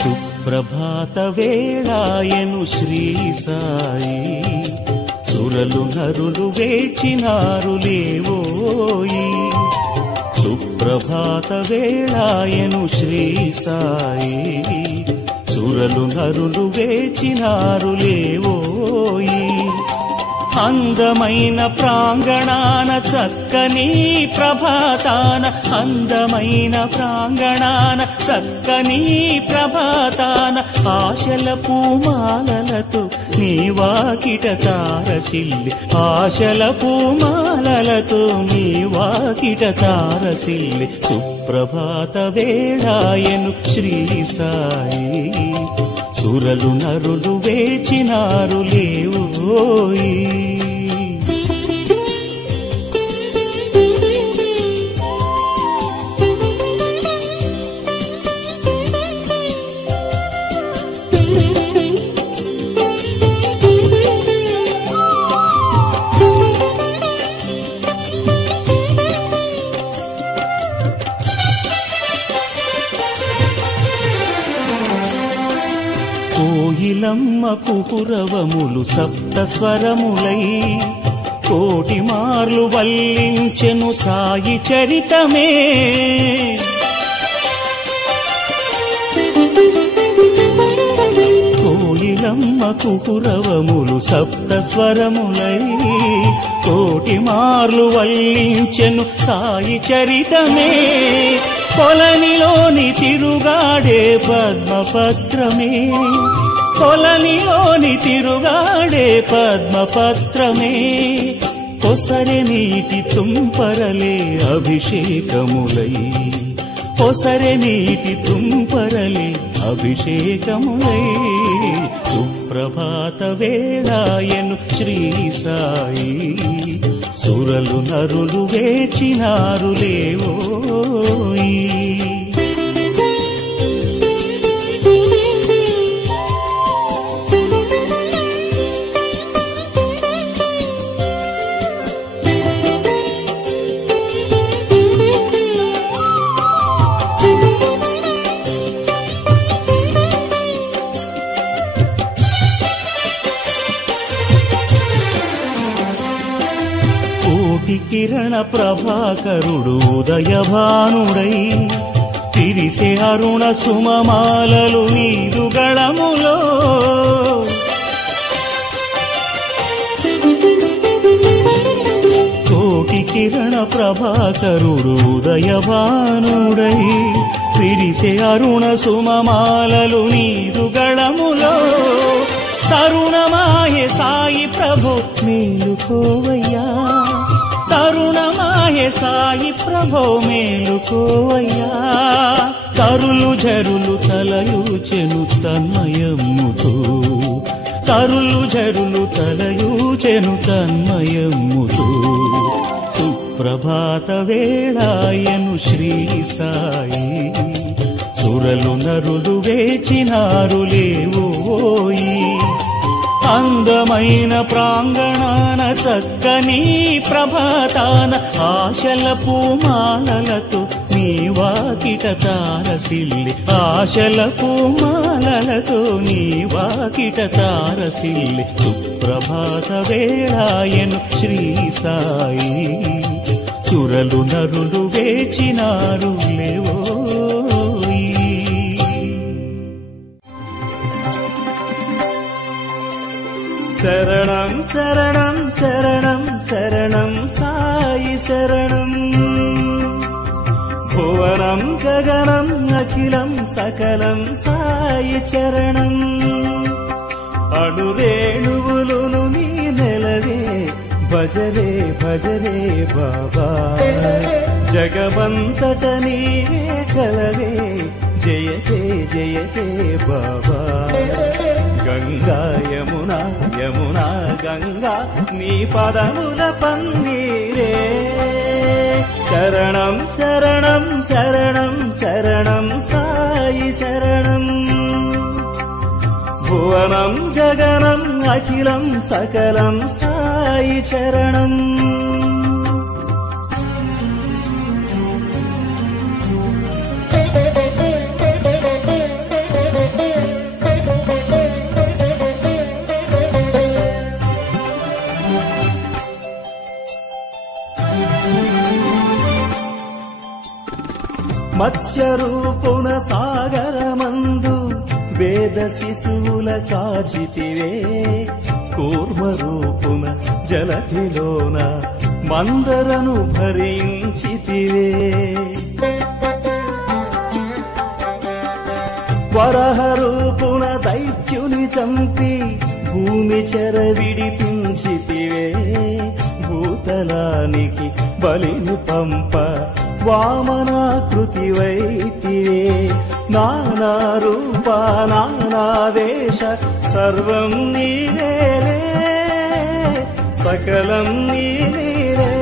సుప్రభాత వేళాయను శ్రీ సాయి, సురలు నరులు వేచినారు లేవోయి. సుప్రభాత వేళాయను శ్రీ సాయి, సురలు నరులు వేచినారు లేవోయి. అందమైన ప్రాంగణాన చక్కని ప్రభాతాన, అందమైన ప్రాంగణాన చక్కని ప్రభాతాన, ఆశల పూమాలలతో నీ వాకిట తారసిల్లి, ఆశల పూమాలలతో నీ వాకిట తారసిల్లి. సుప్రభాత వేళాయను శ్రీ సాయి, సురలు నరులు వేచినారు లేవోయి. కోయిలమ్మ కుకురవములు సప్త స్వరములై, కోటి మార్లు వల్లించెను సాయి చరితమే. కోయిలమ్మ కుకురవములు సప్త స్వరములై, కోటి మార్లు వల్లించెను సాయి చరితమే. కొలనిలోని తిరుగాడే పద్మపత్రమే, కొలనిలోని తిరుగాడే పద్మపత్రమే. కొసరె నీటి తుంపరలే అభిషేకములై, కొసరె నీటి తుంపరలే అభిషేకములై. సుప్రభాత వేళాయను శ్రీ సాయి, సురలు నరులు వేచినారు లేవోయి. కిరణ ప్రభాకరుడు ఉదయభానుడై, తిరిసే అరుణ సుమమాలలు నీదు గళములో. కోటి కిరణ ప్రభాకరుడు ఉదయభానుడై, తిరిసే అరుణ సుమమాలలు నీదు గళములో. తరుణమాయే సాయి ప్రభో మేలుకోవయ్యా, తరుణమాయే సాయి ప్రభో మేలుకోవయ్యా. తరులు జరులు తలయూచెను తన్మయమ్ముతో, తరులు జరులు తలయూచెను తన్మయమ్ముతో. సుప్రభాత వేళాయను శ్రీ సాయి, సురలు నరులు వేచినారు లేవోయి. అందమైన ప్రాంగణాన చక్కని ప్రభాతాన, ఆశల పూమాలలతో నీ వాకిట తారసిల్లి, ఆశల పూమాలలతో నీ వాకిట తారసిల్లి. సుప్రభాత వేళాయను శ్రీ సాయి, సురలు నరులు వేచినారు లేవోయి. శరణం శరణం శరణం శరణం సాయి శరణం. భువనం గగనం అఖిలం సకలం సాయి చరణం. అణురేణువులును నీ నెలవే, భజరే భజరే బాబా. జగమంతట నీవే కలవే, జయతే జయతే బాబా. గంగా యమునా యమునా గంగా, నీ పదముల పన్నీరే. శరణం శరణం శరణం శరణం సాయి శరణం. భువనం గగనం అఖిలం సకలం సాయి చరణం. మత్స్యరూపున సాగరమందు వేద శిశువుల కాచితివే, కూర్మరూపున జలధిలోన మందరను భరించితివే. వరహరూపున దైత్యుని చంపి భూమి చెర విడిపించితివే, భూతలానికి బలిని పంప వామనాకృతి వైతివే. నానా రూప నానా వేష సర్వం నీవేలే, సకలం నీవేలే.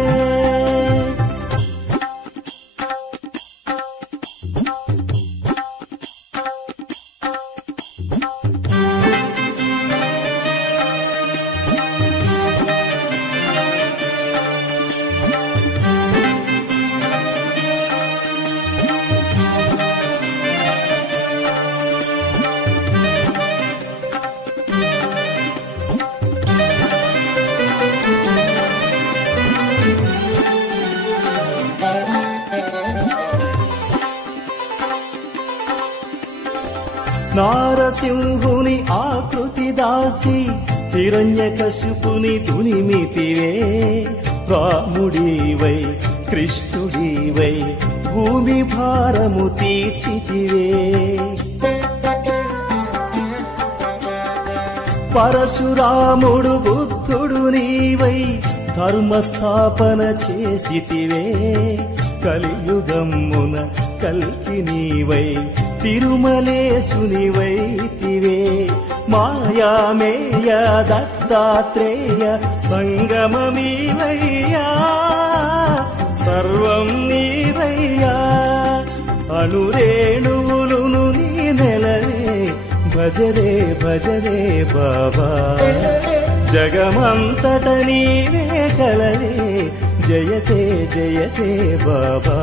నారసింహుని ఆకృతి దాల్చి హిరణ్యకశిపుని దునిమితివే, రాముడివై కృష్ణుడివై భూమి భారము తీర్చితివే. పరశురాముడు బుద్ధుడు నీవై ధర్మస్థాపన చేసితివే, కలియుగమ్మున కల్కి నీవై తిరుమలేశునివైతివే. మాయామేయ దత్తాత్రేయ సంగమమీవయ్యా, సర్వం నీవయ్యా. అణురేణువులును నీ నెలవే, భజరే భజరే బాబా. జగమంతట నీవే కలవే, జయతే జయతే బాబా.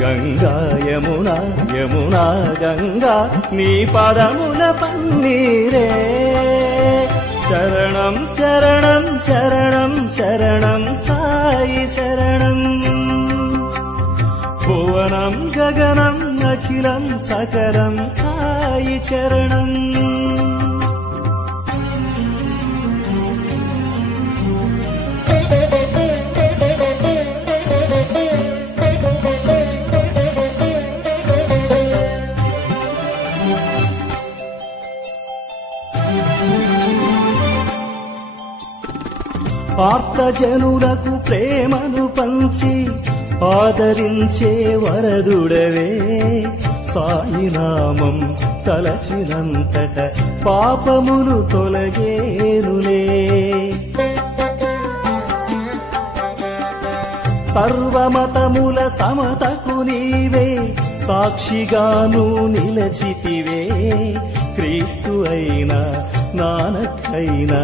గంగా యమునా యమునా గంగా నీ పదముల పన్నీరే. శరణం శరణం శరణం శరణం సాయి శరణం. భువనం గగనం అఖిలం సకలం సాయి చరణం. ఆర్తజనులకు ప్రేమను పంచి ఆదరించే వరదుడవే, సాయినామం తలచినంతట పాపములు తొలగేనులే. సర్వమతముల సమతకు నీవే సాక్షిగాను నిలచితివే. క్రీస్తు అయినా నానక్ అయినా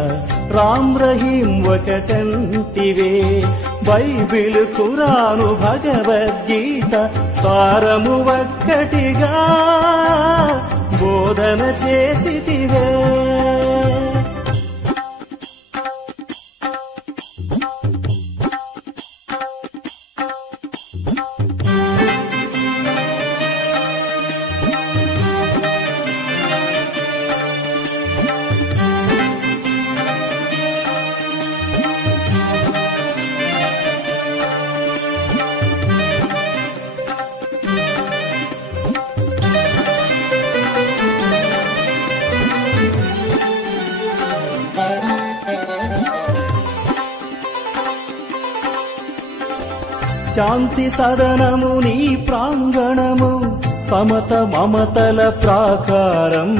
రామ్ రహీం ఒకటంటివే. బైబిల్ ఖురాను భగవద్గీత సారము ఒక్కటిగా బోధన చేసితివే. శాంతి సదనము నీ ప్రాంగణము, సమత మమతల ప్రాకారం.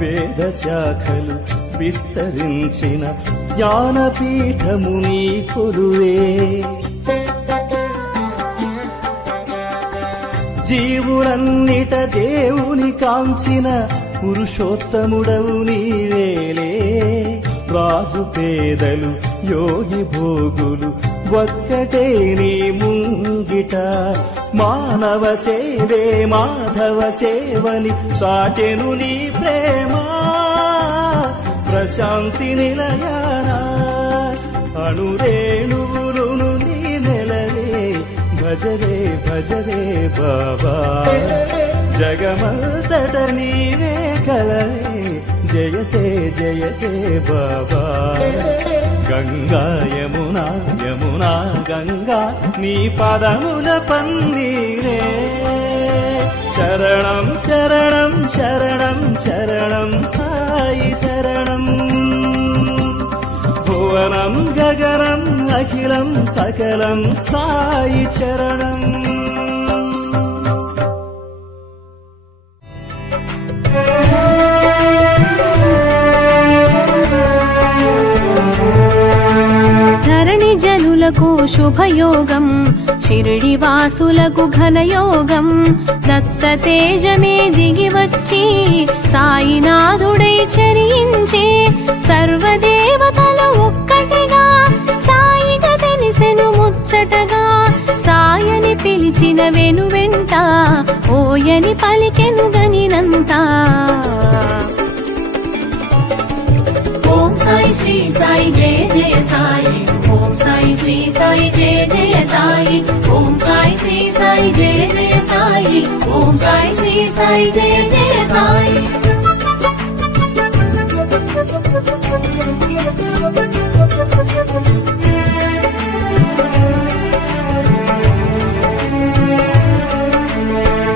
వేద శాఖలు విస్తరించిన జ్ఞానపీఠము నీ కొలువే. జీవులన్నిట దేవుని కాంచిన పురుషోత్తముడవు నీవేలే. రాజు పేదలు యోగి భోగులు ఒక్కటే నీ ముంగిట. మానవ సేవే మాధవ సేవని చాటెను నీ ప్రేమ. ప్రశాంతి నిలయాన అణురేణువులును నీ నెలవే, భజరే భజరే బాబా జగమంతట నీవే కలవే జయతే జయతే బాబా గంగా యమునా యమునా గంగా నీ పదముల పన్నీరే శరణం శరణం శరణం శరణం సాయి శరణం భువనం గగనం అఖిలం సకలం సాయి చరణం ధరణి జనులకు శుభయోగం షిరిడి వాసులకు ఘనయోగం దత్త తేజమే దిగి వచ్చి సాయినాథుడై చరించే సర్వదేవతలు ఒక్కటిగా సాయిగా తెలిసెను ముచ్చటగా సాయని పిలిచిన వెనువెంట ఓయని పలికెను గనినంతా ఓం సాయి శ్రీ సాయి జయ జయ సాయి ఓం సాయి శ్రీ సాయి జయ జయ సాయి ఓం సాయి శ్రీ సాయి జయ జయ సాయి ఓం సాయి శ్రీ సాయి జయ జయ సాయి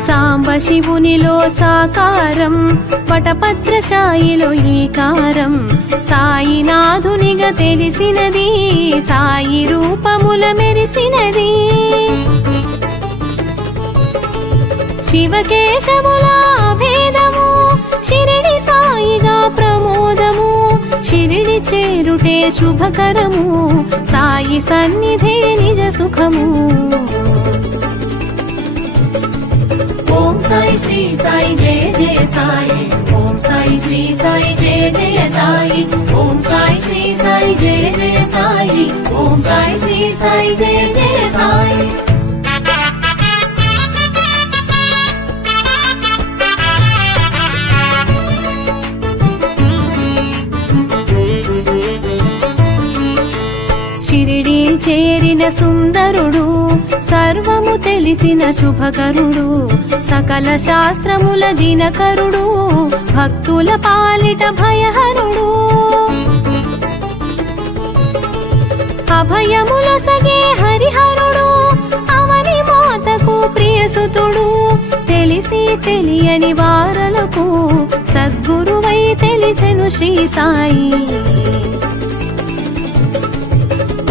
సాంబ శివునిలో సాకారం వటపత్రశాయిలో ఈకారం సాయినాథునిగా తెలిసినది సాయి రూపముల మెరిసినది శివకేశవుల భేదము షిరిడి సాయిగా ప్రమోదము షిరిడి చేరుటే శుభకరము సాయి సన్నిధే నిజ సుఖము ఓం సాయి శ్రీ సాయి జయ జయ సాయి ఓం సాయి శ్రీ సాయి జయ జయ సాయి ఓం సాయి శ్రీ సాయి జయ జయ సాయి ఓం సాయి శ్రీ సాయి జయ జయ సాయి షిరిడి చేరిన సుందరుడు సర్వము తెలిసిన శుభకరుడు సకల శాస్త్రముల దినకరుడు భక్తుల పాలిట భయహరుడు అభయముల సగే హరిహరుడు అవని మాతకు ప్రియసుతుడు తెలిసి తెలియని వారలకు సద్గురువై తెలిసెను శ్రీ సాయి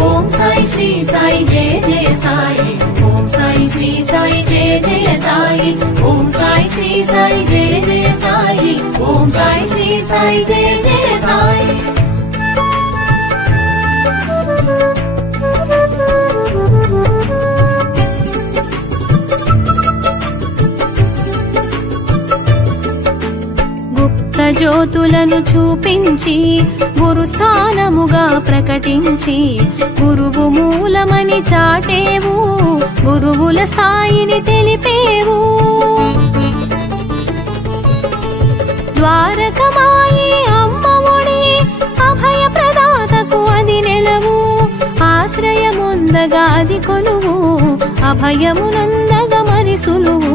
ఓం సాయి శ్రీ సాయి జయ జయ సాయి ఓం సాయి శ్రీ సాయి జయ జయ సాయి ఓం సాయి శ్రీ సాయి జయ జయ సాయి ఓం సాయి శ్రీ సాయి జయ జయ సాయి గుప్త జ్యోతులను చూపించి గురు స్థానముగా ప్రకటించి గురువు మూలమని చాటేవు గురువుల స్థాయిని తెలిపేవు ద్వారకమాయి అమ్మఒడి అభయ ప్రదాతకు అది నెలవు ఆశ్రయముందగా అది కొలువు అభయమునందగా మరి సులువు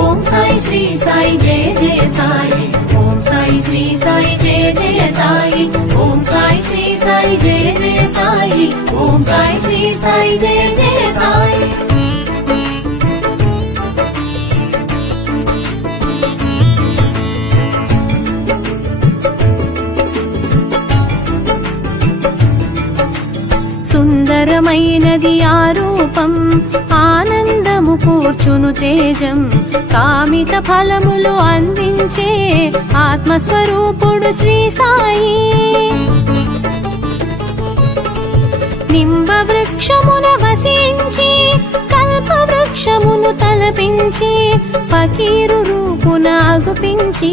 ఓం సాయి శ్రీ సాయి జయ జయ సాయి ఓం సాయి శ్రీ సాయి జయ జయ సాయి ఓం సాయి శ్రీ సాయి జయ జయ సాయి ఓం సాయి శ్రీ సాయి జయ జయ సాయి సుందరమైనది ఆ రూపం ఆనందము కూర్చును తేజం కామిత ఫలములు అందించే ఆత్మస్వరూపుడు శ్రీ సాయి నింబ వృక్షమున వసించి కల్ప వృక్షమును తలపించి ఫకీరు రూపున అగుపించి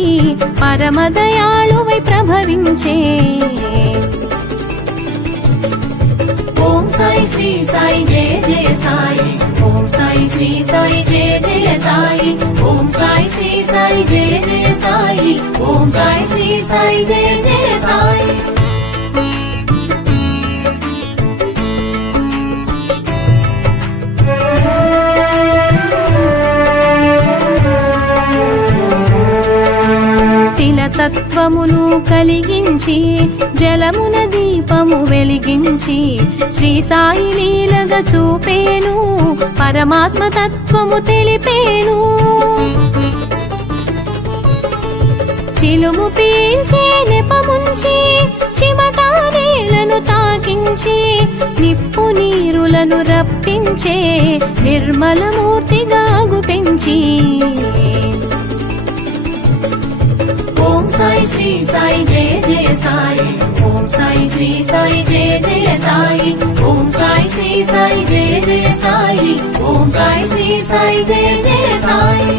పరమదయాళువై ప్రభవించే ఓం సాయి శ్రీ సాయి జయ జయ సాయి ఓం సాయి శ్రీ సాయి జయ జయ సాయి ఓం సాయి శ్రీ సాయి జయ జయ సాయి ఓం సాయి శ్రీ సాయి జయ జయ సాయి తత్వమును కలిగించి జలమున దీపము వెలిగించి శ్రీ సాయి లీలగా చూపేను పరమాత్మ తత్వము తెలిపేను చిలుము పీల్చే నెపముంచి చిమటా నేలను తాకించి నిప్పు నీరులను రప్పించే నిర్మలమూర్తిగా గుపించి ఓం సాయి శ్రీ సాయి జయ జయ సాయి ఓం సాయి శ్రీ సాయి జయ జయ సాయి ఓం సాయి శ్రీ సాయి జయ జయ సాయి ఓం సాయి శ్రీ సాయి జయ జయ సాయి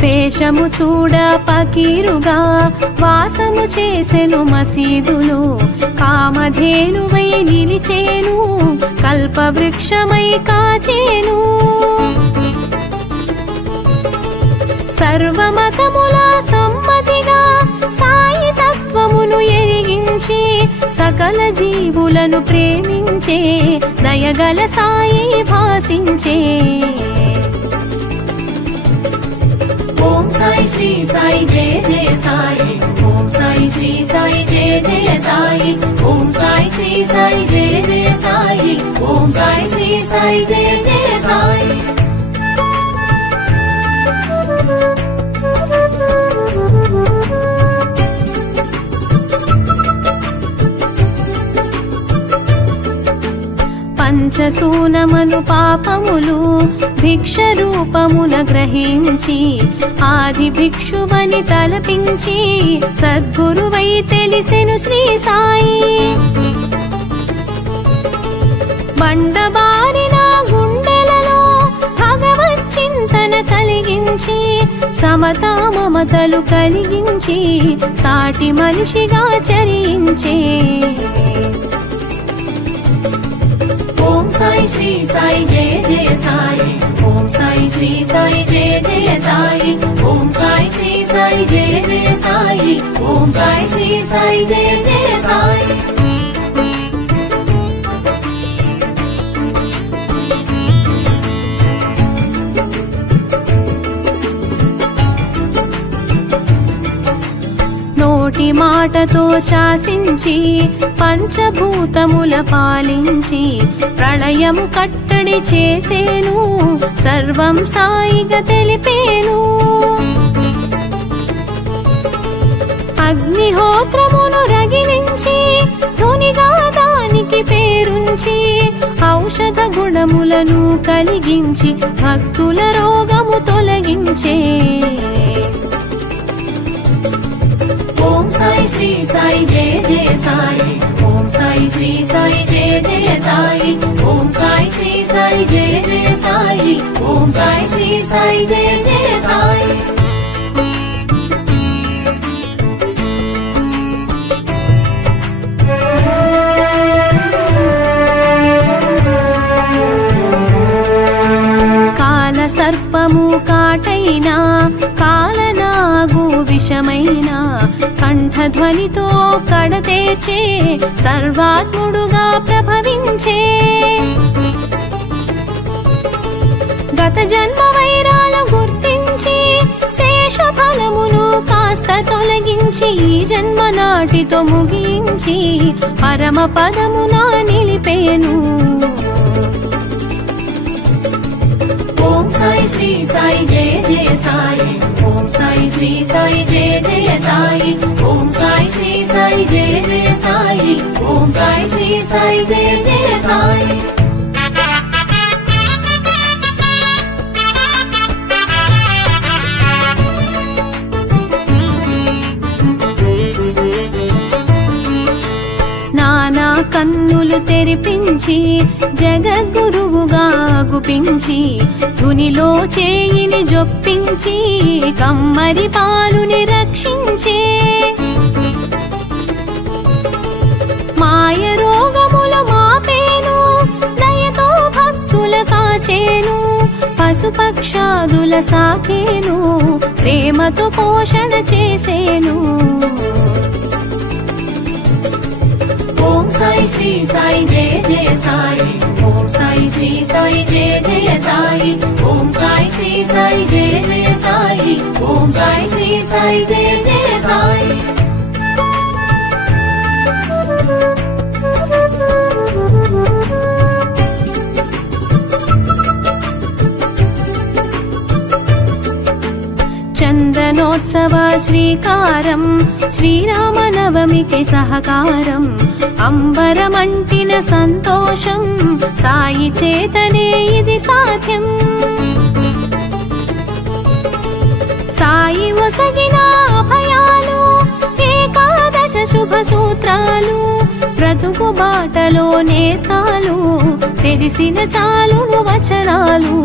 వేషము చూడ పకీరుగా వాసము చేసెను మసీదులో కామధేనువై నిలిచేను కల్పవృక్షమై కాచేను సర్వమతముల సమ్మతిగా సాయి తత్వమును ఎరిగించి సకల జీవులను ప్రేమించే దయగల సాయి భాసించే ఓం సాయి శ్రీ సాయి జయ జయ సాయి ఓం సాయి శ్రీ సాయి జయ జయ సాయి ఓం సాయి శ్రీ సాయి జయ జయ సాయి ఓం సాయి శ్రీ సాయి జయ జయ సాయి పంచసూనమను పాపములు భిక్ష రూపమున గ్రహించి ఆది భిక్షువని తలపించి సద్గురువై తెలిసెను శ్రీ సాయి బండబారిన గుండెలలో భగవత్ చింతన కలిగించి సమతా మమతలు కలిగించి సాటి మనిషిగా చరించే ఓం సాయి శ్రీ సాయి జయ జయ సాయి ఓం సాయి శ్రీ సాయి జయ జయ సాయి ఓం సాయి శ్రీ సాయి జయ జయ సాయి ఓం సాయి శ్రీ సాయి జయ జయ సాయి నోటి మాటతో శాసించి పంచభూతముల పాలించి ప్రళయము కట్టడి చేసేను సర్వం సాయిగా తెలిపేను అగ్నిహోత్రమును రగిలించి ధునిగా దానికి పేరుంచి ఔషధ గుణములను కలిగించి భక్తుల రోగము తొలగించే ఓం సాయి శ్రీ సాయి జయ జయ సాయి ఓం సాయి శ్రీ సాయి జయ జయ సాయి ఓం సాయి శ్రీ సాయి జయ జయ సాయి ఓం సాయి శ్రీ సాయి జయ జయ సాయి కాల సర్పము కాటైనా కాలనాగు విషమైనా కంఠధ్వనితో కడతేర్చే సర్వాత్ముడుగా ప్రభవించే గత జన్మ వైరాలు గుర్తించి శేష ఫలమును కాస్త తొలగించి ఈ జన్మ నాటితో ముగించి పరమ పదమున నిలిపేను ఓం సాయి శ్రీ సాయి జయ జయ సాయి ఓం సాయి శ్రీ సాయి జయ జయ సాయి ఓం సాయి శ్రీ సాయి జయ జయ సాయి ఓం సాయి శ్రీ సాయి జయ జయ సాయి నానా కన్నులు తెరిపించి జగద్గురువుగా గుపించి ధునిలో చేయిని జొప్పించి కమ్మరి పాలుని రక్షించే మాయ రోగములు మాపేను దయతో భక్తుల కాచేను పశుపక్షాదుల సాకేను ప్రేమతో పోషణ చేసేను ఓం సాయి श्री साई जय जय साई ओम साई श्री साई जय जय साई ओम साई श्री साई जय जय साई ओम साई श्री साई जय जय साई చందనోత్సవ శ్రీకారం శ్రీరామనవమికి సహకారం అంబరమంటిన సంతోషం సాయి చేతనే ఇది సాధ్యం సాయి ఒసగిన అభయాలు ఏకాదశ శుభ సూత్రాలు బ్రతుకు బాటలో నేస్తాలు తెలిసిన చాలును వచనాలు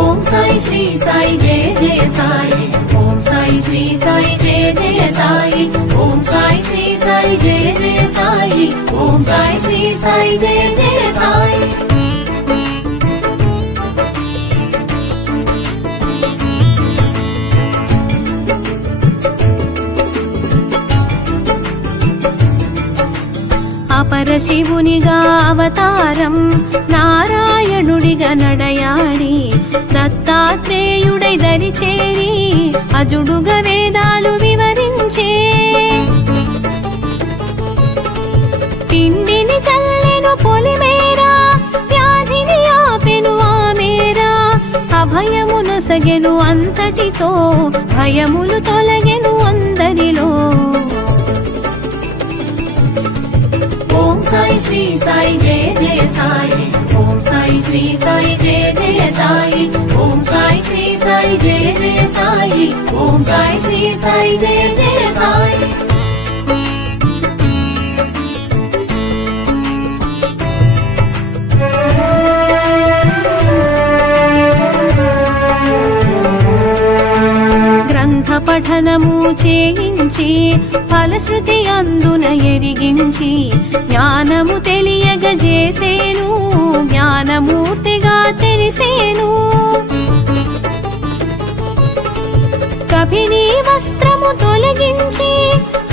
ओम साई श्री साई जय जय साई ओम साई श्री साई जय जय साई ओम साई श्री साई जय जय साई ओम साई श्री साई जय जय साई అపర శివునిగా అవతారం నారాయణుడిగా నడయాడి దత్తాత్రేయుడై దరిచేరి అజుడుగా వేదాలు వివరించే పిండిని చల్లెను పొలిమేరా వ్యాధిని ఆపెను ఆమేరా అభయమునొసగెను అంతటితో భయములు తొలగెను అందరిలో ओम साई श्री साई जय जय साई ओम साई श्री साई जय जय साई ओम साई श्री साई जय जय साई ओम साई श्री साई जय जय साई గ్రంథ పఠనము చేయించి ఫలశ్రుతి అందున ఎరిగించి జ్ఞానము తెలియగజేసేను జ్ఞానమూర్తిగా తెలిసేను కపిని వస్త్రము తొలగించి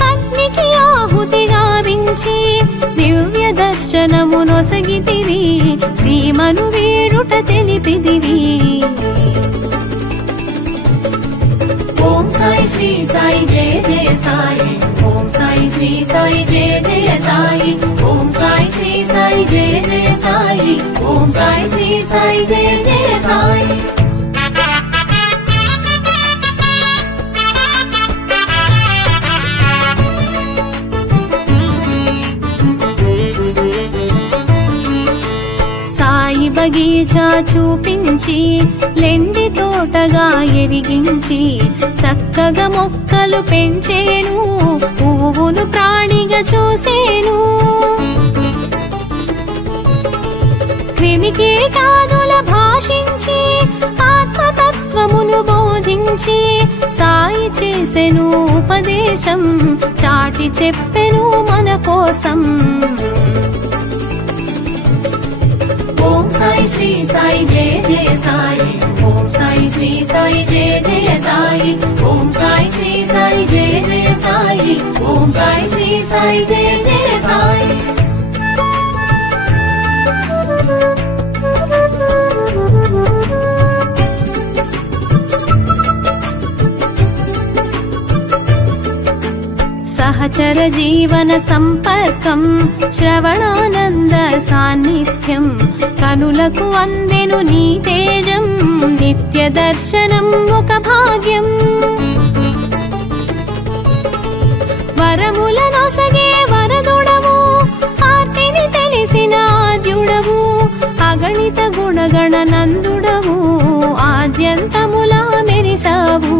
అగ్నికి ఆహుతి గావించి దివ్య దర్శనము నొసగితివి సీమను వీడుట తెలిపిదివి ओम साई श्री साई जय जय साई ओम साई श्री साई जय जय साई ओम साई श्री साई जय जय साई ओम साई श्री साई जय जय साई సాయి బగీచా చూపించి లెండి తోటగా ఎరిగించి చక్కగా మొక్కలు పెంచేను పువ్వును ప్రాణిగా చూసేను క్రిమికీటాదుల భాషించి ఆత్మతత్వమును బోధించి సాయి చేసెను ఉపదేశం చాటి చెప్పెను మన కోసం ओम साई श्री साई जय जय साई ओम साई श्री साई जय जय साई ओम साई श्री साई जय जय साई ओम साई श्री साई जय जय साई సహచర జీవన సంపర్కం శ్రవణానంద సాన్నిధ్యం కనులకు అందెను నీ తేజం నిత్య దర్శనం ఒక భాగ్యం వరములనొసగే వరదుడవు ఆర్తిని తెలిసిన ఆద్యుడవు అగణిత గుణగణ నందుడవు ఆద్యంతములా మెరిసావు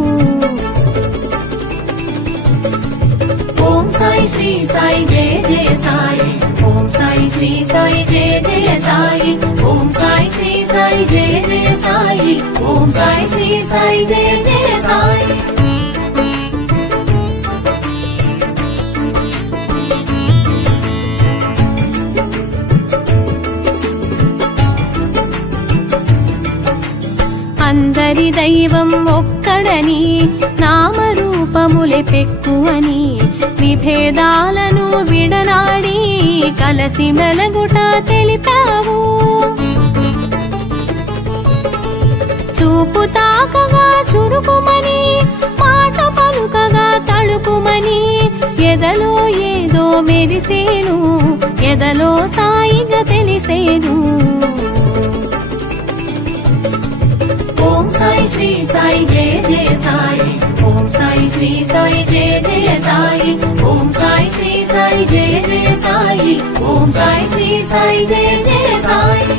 ओम साई श्री साई जय जय साई ओम साई श्री साई जय जय साई ओम साई श्री साई जय जय साई ओम साई श्री साई जय जय साई అందరి దైవం ఒక్కడని నామరూపములే పెక్కువని విభేదాలను విడనాడి కలసి మెలగుట తెలిపావు. చూపు తాకగా చురుకుమని మాట పలుకగా తళుకుమని ఎదలో ఏదో మెరిసేను ఎదలో సాయిగా తెలిసేను. ఓం సాయి శ్రీ సాయి జయ జయ సాయి ఓం సాయి శ్రీ సాయి జయ జయ సాయి ఓం సాయి శ్రీ సాయి జయ జయ సాయి ఓం సాయి శ్రీ సాయి జయ జయ సాయి.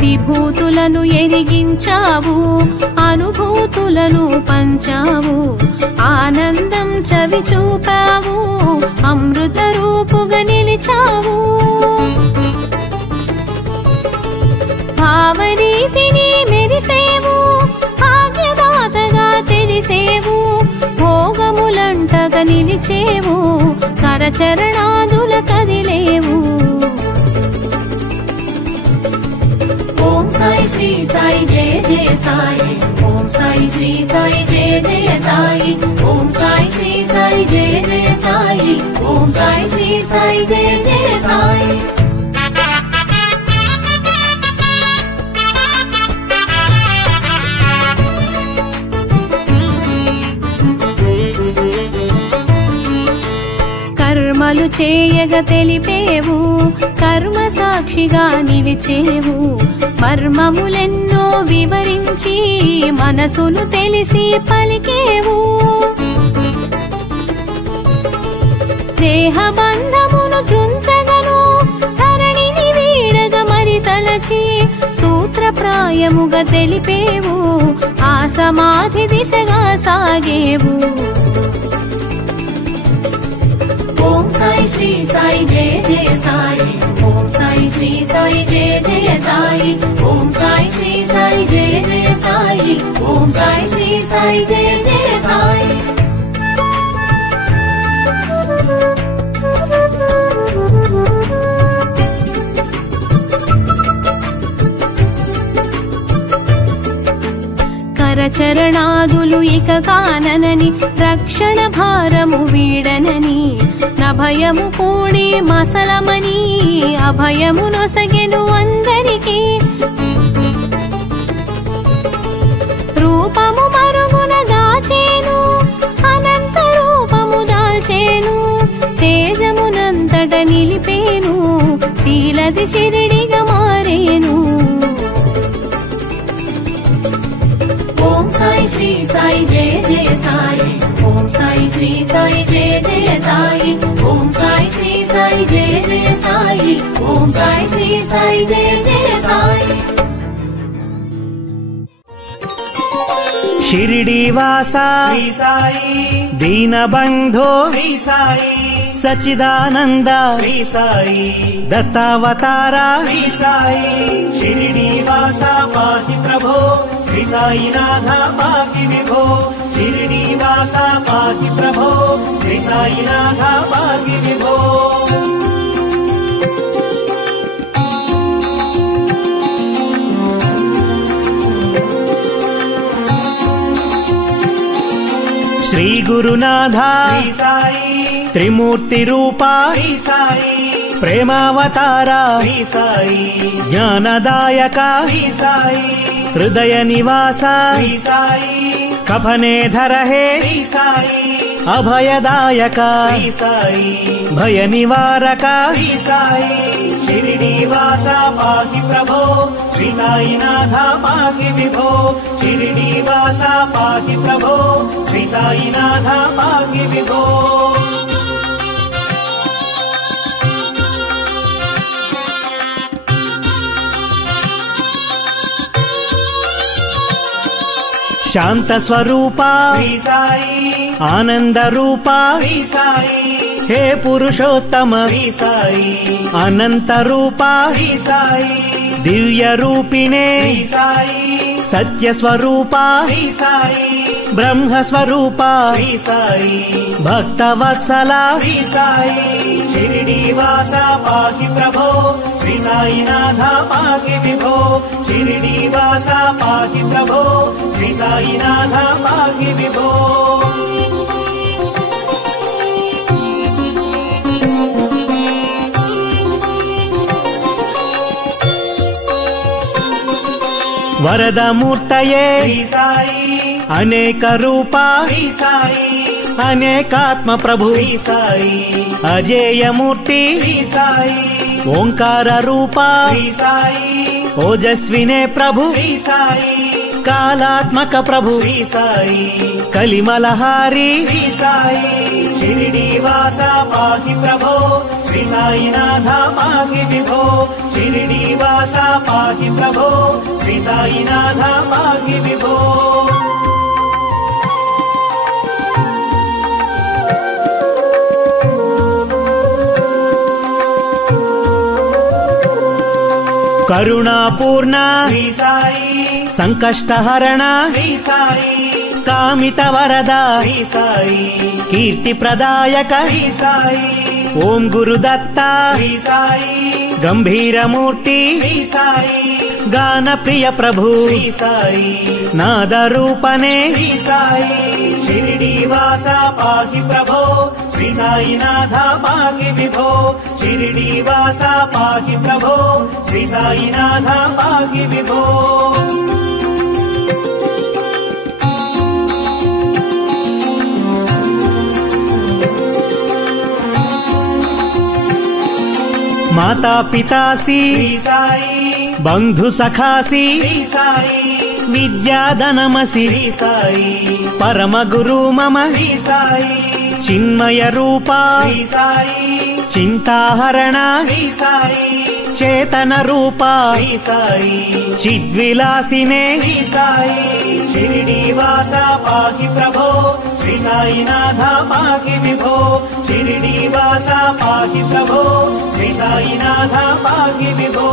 విభూతులను ఎరిగించావు అనుభూతులను పంచావు ఆనందం చవి చూపావు అమృత రూపుగా నిలిచావు. భావరీతిని మెరిసేవు భాగ్యదాతగా తెలిసేవు భోగములంటగా నిలిచేవు కరచరణాదుల కదిలేవు. ఓం సాయి శ్రీ సాయి జయ జయ సాయి ఓం సాయి శ్రీ సాయి జయ జయ సాయి ఓం సాయి శ్రీ సాయి జయ జయ సాయి ఓం సాయి శ్రీ సాయి జయ జయ సాయి. కర్మలు చేయగా తెలిపేవు కర్మ సాక్షిగా నిలిచేవు మర్మములెన్నో వివరించి మనసును తెలిసి పలికేవు. దేహబంధమును త్రుంచగను ధరణిని వీడగా మరి తలచి సూత్రప్రాయముగా తెలిపేవు ఆ సమాధి దిశగా సాగేవు. ఓం సాయి శ్రీ సాయి జయ జయ సాయి ఓం సాయి శ్రీ సాయి జయ జయ సాయి ఓం సాయి శ్రీ సాయి జయ జయ సాయి ఓం సాయి శ్రీ సాయి జయ జయ సాయి. కరచరణాదులు ఇక కాననని రక్షణ భారము వీడనని నభయము కూడి మసలమని అభయము నొసగెను అందరికి. రూపము మరుగున దాచేను అనంత రూపము దాల్చేను తేజమునంతట నిలిపేను శీలది శిరిడిగా మారేను. ఓం సాయి శ్రీ సాయి జయ జయ సాయి ఓం సాయి శ్రీ సాయి జయ జయ సాయి ఓం సాయి శ్రీ సాయి జయ జయ సాయి ఓం సాయి శ్రీ సాయి జయ జయ సాయి. షిరిడి వాసా శ్రీ సాయి దీనబంధో శ్రీ సాయి సచిదానంద శ్రీ సాయి దత్తావతారా శ్రీ సాయి షిరిడి వాసా పాహి ప్రభో శ్రీ సాయినాథ పాహి విభో షిరిడి వాసా పాహి ప్రభో శ్రీ సాయినాథ పాహి విభో. శ్రీ గురునాథ శ్రీ సాయి త్రిమూర్తి రూపా శ్రీ సాయి ప్రేమావతార శ్రీ సాయి జ్ఞానదాయక శ్రీ సాయి హృదయ నివాస శ్రీ సాయి కఫనేధర హే శ్రీ సాయి అభయదాయక శ్రీ సాయి భయ నివారక శ్రీ సాయి షిరిడి వాసా పాహి ప్రభో శ్రీ సాయినాథ పాహి విభో షిరిడి వాసా పాహి ప్రభో శ్రీ సాయినాథ పాహి విభో. శాంత స్వరూప శ్రీ సాయి ఆనంద రూప శ్రీ సాయి హే పురుషోత్తమ శ్రీ సాయి అనంత రూప శ్రీ సాయి దివ్య రూపిణే శ్రీ సాయి సత్య స్వరూప శ్రీ సాయి బ్రహ్మస్వరూప శ్రీ సాయి భక్తవత్సల శ్రీ సాయి షిరిడీవాస పాహి ప్రభో శ్రీ సాయినాథ పాహి విభో షిరిడీవాస పాహి ప్రభో శ్రీ సాయినాథ పాహి విభో వరదమూర్తయే శ్రీ సాయి అనేక రూప శ్రీ సాయి అనేకాత్మ ప్రభు శ్రీ సాయి అజేయమూర్తి శ్రీ సాయి ఓంకార రూప శ్రీ సాయి ఓజస్వినే ప్రభు శ్రీ సాయి కాలాత్మక ప్రభు శ్రీ సాయి కలిమలహారి శ్రీ సాయి షిరిడీవాస పాహి ప్రభో శ్రీ సాయినాథ పాహి విభో షిరిడీవాస పాహి ప్రభో శ్రీ సాయినాథ పాహి విభో కరుణాపూర్ణ శ్రీ సాయి సంకష్టహరణ శ్రీ సాయి కామిత వరద శ్రీ సాయి కీర్తి ప్రదాయక శ్రీ సాయి ఓం గురుదత్త శ్రీ సాయి గంభీరమూర్తి శ్రీ సాయి గాన ప్రియ ప్రభు శ్రీ సాయి నాద రూపనే శ్రీ సాయి షిరిడీవాస పాహి ప్రభో శ్రీ సాయినాథ పాహి విభో షిరిడీవాస పాహి ప్రభో శ్రీ సాయినాథ పాహి విభో మాతా పితాసి శ్రీ సాయి బంధు సఖాసి శ్రీ సాయి విద్యాధనమసి శ్రీ సాయి పరమ గురు మమ శ్రీ సాయి చిన్మయ రూప శ్రీ సాయి చింతాహరణ శ్రీ సాయి చేతన రూప శ్రీ సాయి చిద్విలాసినే శ్రీ సాయి షిరిడీవాస పాహి ప్రభో శ్రీ సాయినాథ పాహి విభో షిరిడీవాస పాహి ప్రభో శ్రీ సాయినాథ పాహి విభో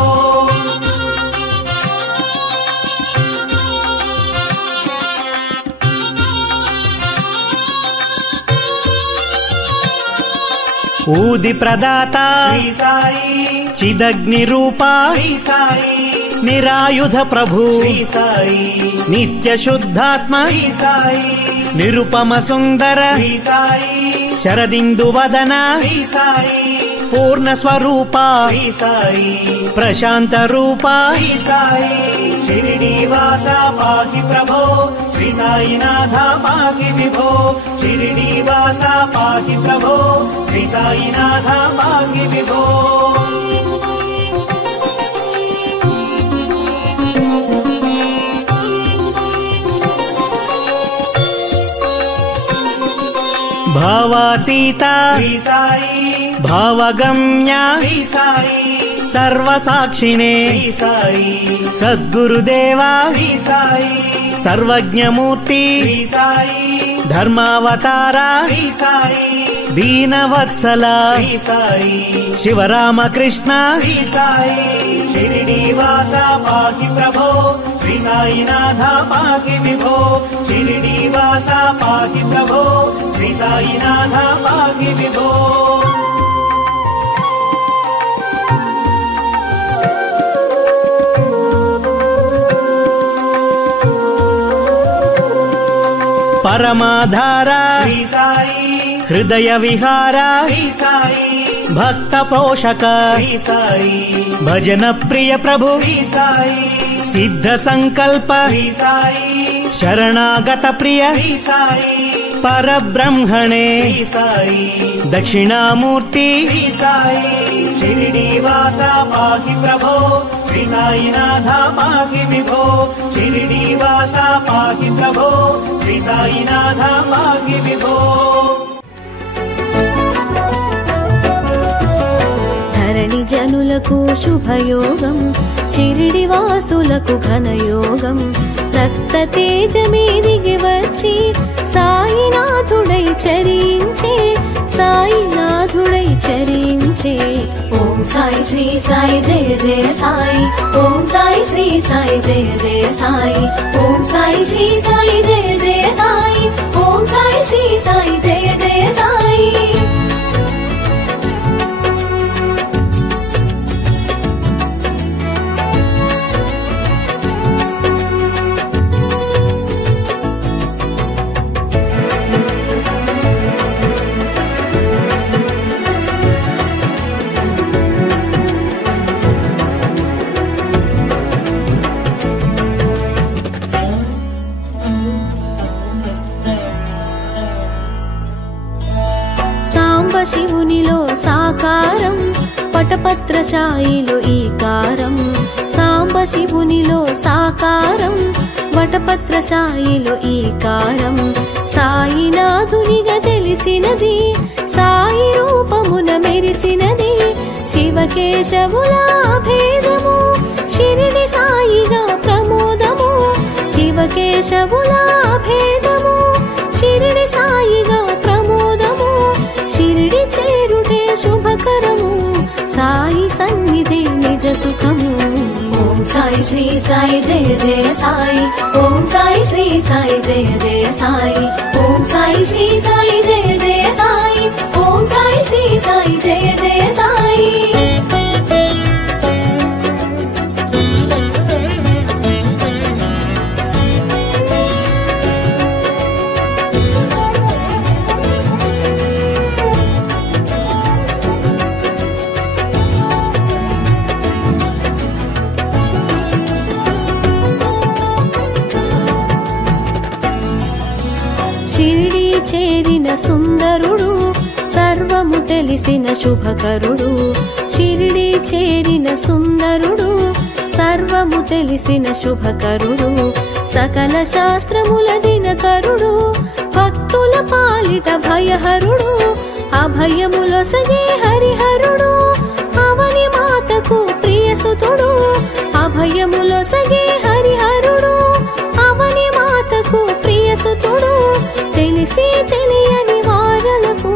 ఊది ప్రదాత శ్రీ సాయి చిదగ్ని రూప శ్రీ సాయి నిరాయుధ ప్రభు శ్రీ సాయి నిత్య శుద్ధాత్మ శ్రీ సాయి నిరుపమ సుందర శ్రీ సాయి శరదిందు వదన శ్రీ సాయి పూర్ణ స్వరూప శ్రీ సాయి ప్రశాంత రూప శ్రీ సాయి షిరిడీవాస పాహి ప్రభో శ్రీ సాయినాథ పాహి విభో షిరిడీవాస పాహి ప్రభో శ్రీ సాయినాథ పాహి విభో భావాతీత శ్రీ సాయి భావగమ్య శ్రీ సాయి సర్వసాక్షిణే శ్రీ సాయి సద్గురుదేవా శ్రీ సాయి సర్వజ్ఞమూర్తి శ్రీ సాయి ధర్మావతార శ్రీ సాయి దీనవత్సల శ్రీ సాయి శివరామకృష్ణ శ్రీ సాయి షిరిడీవాస పాహి ప్రభో శ్రీ సాయినాథ పాహి విభో షిరిడీవాస పాహి ప్రభో శ్రీ సాయినాథ పాహి విభో పరమాధార శ్రీ సాయి హృదయ విహార శ్రీ సాయి భక్త పోషక శ్రీ సాయి భజన ప్రియ ప్రభు శ్రీ సాయి సిద్ధ సంకల్ప శ్రీ సాయి శరణాగత ప్రియ శ్రీ సాయి పరబ్రహ్మణే శ్రీ సాయి దక్షిణామూర్తి శ్రీ సాయి షిరిడీవాస పాహి ప్రభో శ్రీ సాయినాథ పాహి విభో షిరిడీవాస పాహి ప్రభో శ్రీ సాయినాథ పాహి విభో ధరణి జనులకు శుభయోగం షిరిడి వాసులకు ఘనయోగం రక్త తేజమే దిగి వచ్చి సాయినాథుడై చరించే సాయినాథుడై చరించే ఓం సాయి శ్రీ సాయి జయ జయ సాయి ఓం సాయి శ్రీ సాయి జయ జయ సాయి ఓం సాయి శ్రీ సాయి జయ జయ సాయి ఓం సాయి శ్రీ సాయి జయ జయ సాయి శివునిలో సాకారం వటపత్రశాయిలో ఈకారం సాంబ శివునిలో సాకారం వటపత్రశాయిలో ఈకారం సాయినాథునిగా తెలిసినది సాయి రూపమున మెరిసినది శివకేశవుల భేదము షిరిడి సాయిగా ప్రమోదము శివకేశవుల భేదము షిరిడి సాయిగా ప్రమోదము షిరిడి చేరుటే శుభకరము సాయి సన్నిధి నిజ సుఖము ఓం సాయి శ్రీ సాయి జయ జయ సాయి ఓం సాయి శ్రీ సాయి జయ జయ సాయి ఓం సాయి శ్రీ సాయి జయ జయ సాయి ఓం సాయి శ్రీ సాయి జయ జయ సాయి షిరిడి చేరిన సుందరుడు సర్వము తెలిసిన శుభకరుడు షిరిడి చేరిన సుందరుడు సర్వము తెలిసిన శుభకరుడు సకల శాస్త్రముల దినకరుడు భక్తుల పాలిట భయహరుడు అభయములొసగే హరిహరుడు అవని మాతకు ప్రియసుతుడు అభయములొసగే హరిహరుడు అవని మాతకు ప్రియసుతుడు తెలిసి తెలియని వారలకు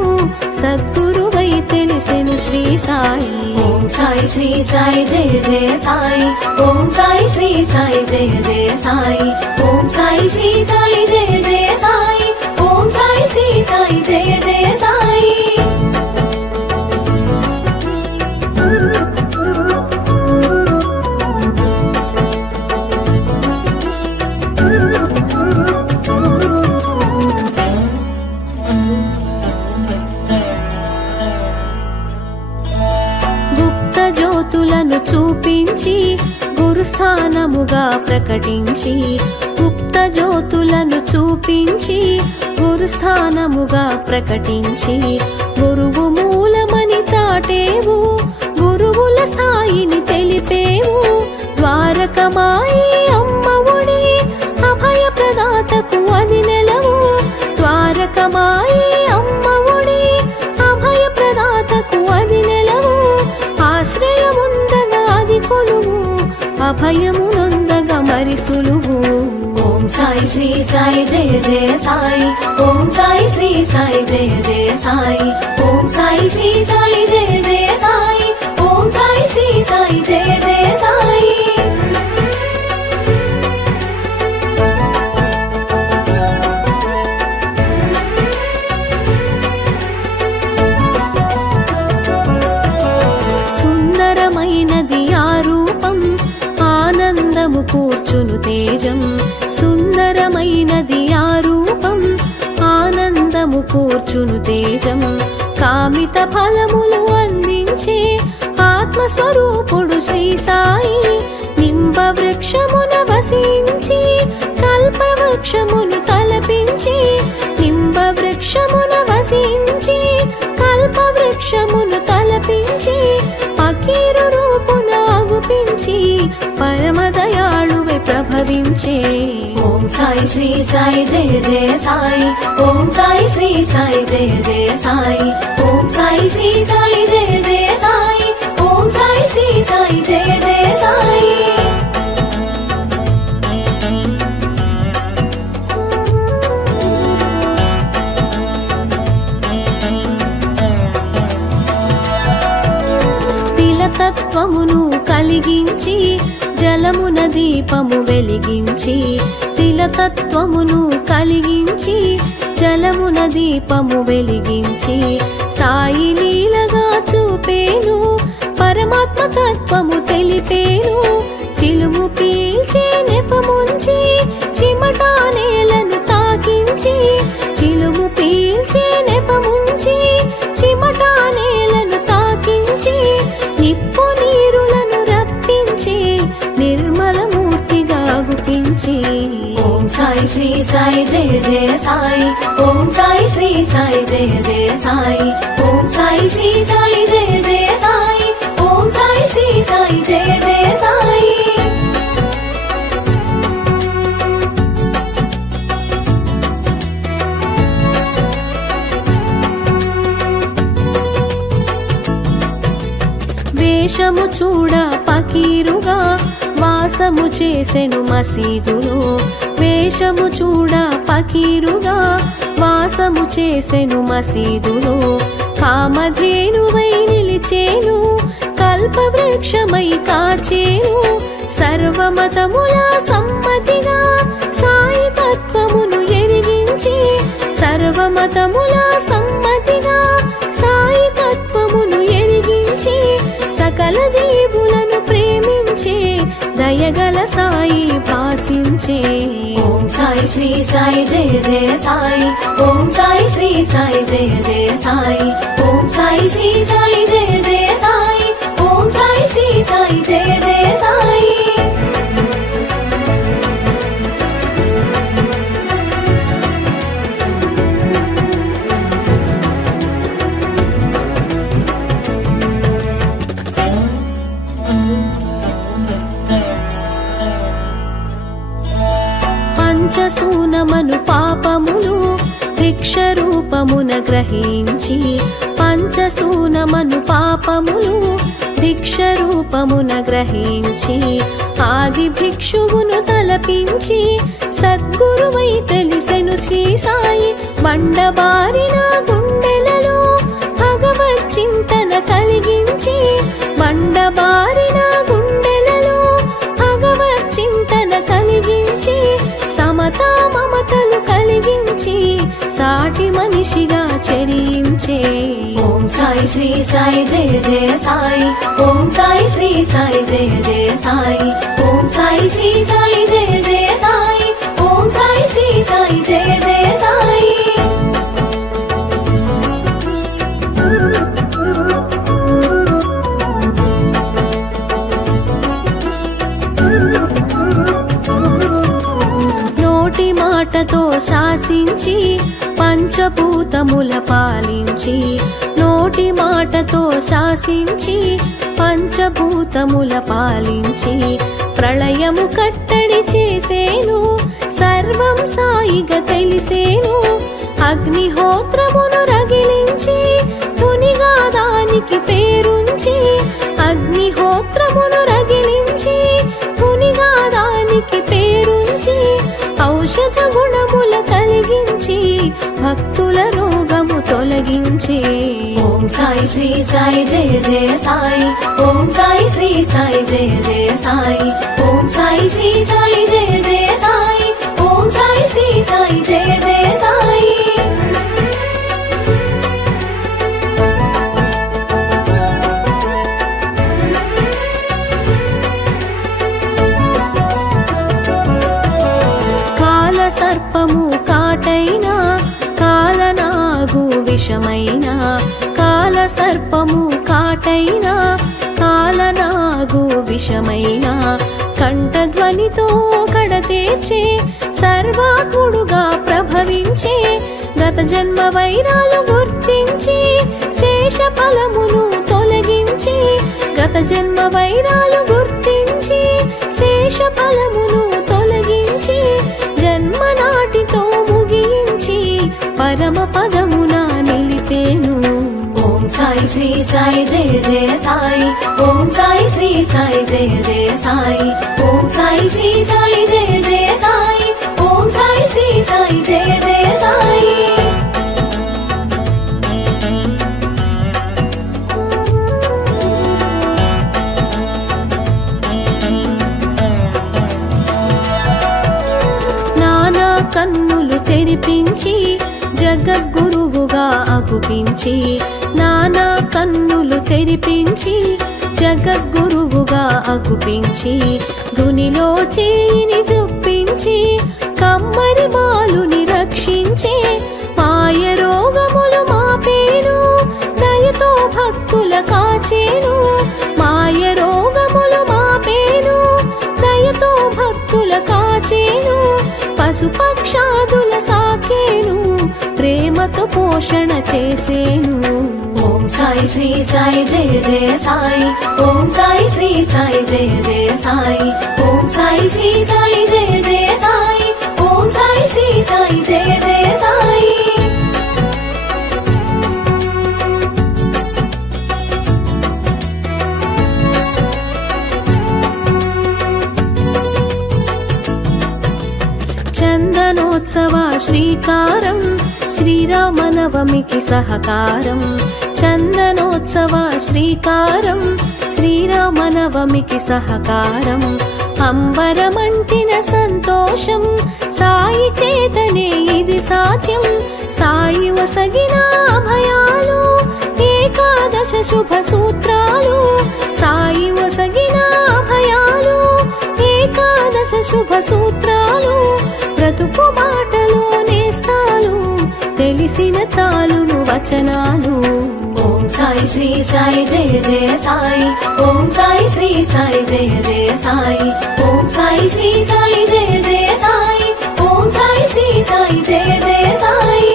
సద్గురువై తెలిసెను శ్రీ సాయి ఓం సాయి శ్రీ సాయి జయ జయ సాయి ఓం సాయి శ్రీ సాయి జయ జయ సాయి ఓం సాయి శ్రీ సాయి జయ జయ సాయి ఓం సాయి శ్రీ సాయి జయ జయ సాయి జ్యోతులను చూపించి గురుస్థానముగా ప్రకటించి గుప్త జ్యోతులను చూపించి గురుస్థానముగా ప్రకటించి గురువు మూలమని చాటేవు గురువుల స్థాయిని తెలిపేవు ద్వారకమాయి అమ్మవుడి అభయ ప్రదాతకు అది నెలవు ద్వారకమాయి అమ్మవుడి అభయ ప్రదాతకు అది నెలవు ఆశ్రయముందగా అది కొలువు అభయమునొందగా మరి సులువు ఓం సాయి శ్రీ సాయి జయ జయ సాయి ఓం సాయి శ్రీ సాయి జయ జయ సాయి ఓం సాయి శ్రీ సాయి జయ జయ సాయి ఓం సాయి శ్రీ సాయి జయ జయ సాయి సుందరమైనది ఆ రూపం ఆనందము కూర్చును తేజం సుందరమైనది ఆ రూపం ఆనందము కూర్చును తేజం కామిత ఫలములు అందించే ఆత్మస్వరూపుడు శ్రీ సాయి నింబ వృక్షమున వసించి కల్పవృక్షమును తలపించి నింబ వృక్షమున వసించి కల్పవృక్షమును తలపించి పకీరు రూపున అగుపించి పరమదయాళువే ప్రభవించే ఓం సాయి శ్రీ సాయి జయ జయ సాయి ఓం సాయి శ్రీ సాయి జయ జయ సాయి ఓం సాయి శ్రీ సాయి జయ జయ సాయి ఓం సాయి శ్రీ సాయి జయ జయ సాయి తిలతత్వమును కలిగించి జలమున దీపము వెలిగించి తిలతత్వమును కలిగించి జలమున దీపము వెలిగించి సాయి లీలగా చూపేను పరమాత్మ తత్వము తెలిపేను చిలుము పీల్చే నెపముంచి చిమటా నేలను తాకించి చిలుము పీల్చే నెపముంచి చిమటా నేలను తాకించి నిప్పు నీరులను రప్పించి నిర్మల మూర్తిగా గుపించి ఓం సాయి శ్రీ సాయి జయ జయ సాయి ఓం సాయి శ్రీ సాయి జయ జయ సాయి ఓం సాయి శ్రీ సాయి జయ జయ సాయి ఓం సాయి శ్రీ సాయి జయ జయ సాయి వేషము చూడ పకీరుగా వాసము చేసెను మసీదులో వేషము చూడ పకీరుగా వాసము చేసెను మసీదులో కామధేనువై నిలిచేను కల్పవృక్షమై కాచేను సర్వమతముల సమ్మతిగా సాయి తత్వమును ఎరిగించి సర్వమతముల సమ్మతిగా సాయి తత్వమును ఎరిగించి సకల జీవులను ప్రేమించే దయగల సాయి భాసించే ఓం సాయి శ్రీ సాయి జయ జయ సాయి ఓం సాయి శ్రీ సాయి జయ జయ సాయి ఓం సాయి శ్రీ సాయి జయ జయ సాయి ఓం సాయి శ్రీ సాయి జయ జయ సాయి పంచసూనమను పాపములు భిక్ష రూపమున గ్రహించి పంచసూనమను పాపములు భిక్ష రూపమున గ్రహించి ఆది భిక్షువును తలపించి సద్గురువై తెలిసెను శ్రీ సాయి బండబారిన గుండెలలో భగవత్ చింతన కలిగించి బండబారిన గుండెలలో భగవత్ చింతన కలిగించి సమతా మమతలు కలిగించి సాటి మనిషిగా చరించే ఓం సాయి శ్రీ సాయి జయ జయ సాయి ఓం సాయి శ్రీ సాయి జయ జయ సాయి ఓం సాయి శ్రీ సాయి జయ జయ సాయి ఓం సాయి శ్రీ సాయి జయ జయ సాయి నోటి మాటతో శాసించి పంచభూతముల పాలించి నోటి మాటతో శాసించి పంచభూతముల పాలించి ప్రళయము కట్టడి చేసేను సర్వం సాయిగా తెలిసేను అగ్నిహోత్రమును రగిలించి తునిగా దానికి పేరుంచి అగ్నిహోత్రమును రగిలించి తునిగా దానికి పేరుంచి ఔషధ గుణముల కలిగించి భక్తుల రోగము తొలగించి ఓం సాయి శ్రీ సాయి జయ జయ సాయి ఓం సాయి శ్రీ సాయి జయ జయ సాయి ఓం సాయి శ్రీ సాయి జయ జయ సాయి ఓం సాయి శ్రీ సాయి జయ జయ సాయి కాల సర్పము కాటైనా కాలనాగు విషమైనా కాల సర్పము కాటైనా కాలనాగు విషమైనా కంఠధ్వనితో కడతేర్చే సర్వాత్ముడుగా ప్రభవించే గత జన్మ వైరాలు గుర్తించి శేష ఫలమును తొలగించి గత జన్మ వైరాలు గుర్తించి శేష ఫలమును తొలగించి జన్మ నాటితో ముగించి పరమ పదమున నిలిపేను ఓం సాయి శ్రీ సాయి జయ జయ సాయి ఓం సాయి శ్రీ సాయి జయ జయ సాయి ఓం సాయి శ్రీ సాయి జయ జయ సాయి ఓం సాయి శ్రీ సాయి జయ జయ సాయి జగద్గురువుగా అగుపించి నానా కన్నులు తెరిపించి జగద్గురువుగా అగుపించి దునిలో చేయిని జుప్పించి కమ్మరి బాలుని రక్షించి మాయ రోగములు మాపేను దయతో భక్తుల కాచేను మాయ రోగములు మాపేను దయతో భక్తుల కాచేను పశుపక్షాదుల సాకేను ప్రేమతో పోషణ చేసేను ఓం సాయి శ్రీ సాయి జయ జయ సాయి ఓం సాయి శ్రీ సాయి జయ జయ సాయి ఓం సాయి శ్రీ సాయి జయ జయ సాయి ఓం సాయి శ్రీ సాయి జయ జయ సాయి చందనోత్సవ శ్రీకారం శ్రీరామనవమికి సహకారం చందనోత్సవ శ్రీకారం శ్రీరామనవమికి సహకారం అంబరమంటిన సంతోషం సాయి చేతనే ఇది సాధ్యం సాయి వసగిన అభయాలు ఏకాదశ శుభ సూత్రాలు సాయి వసగిన అభయాలు ఏకాదశ శుభ సూత్రాలు బ్రతుకు మాటలు నేస్తాలు తెలిసిన చాలును వచనాలు ఓం సాయి శ్రీ సాయి జయ జయ సాయి ఓం సాయి శ్రీ సాయి జయ జయ సాయి ఓం సాయి శ్రీ సాయి జయ జయ సాయి ఓం సాయి శ్రీ సాయి జయ జయ సాయి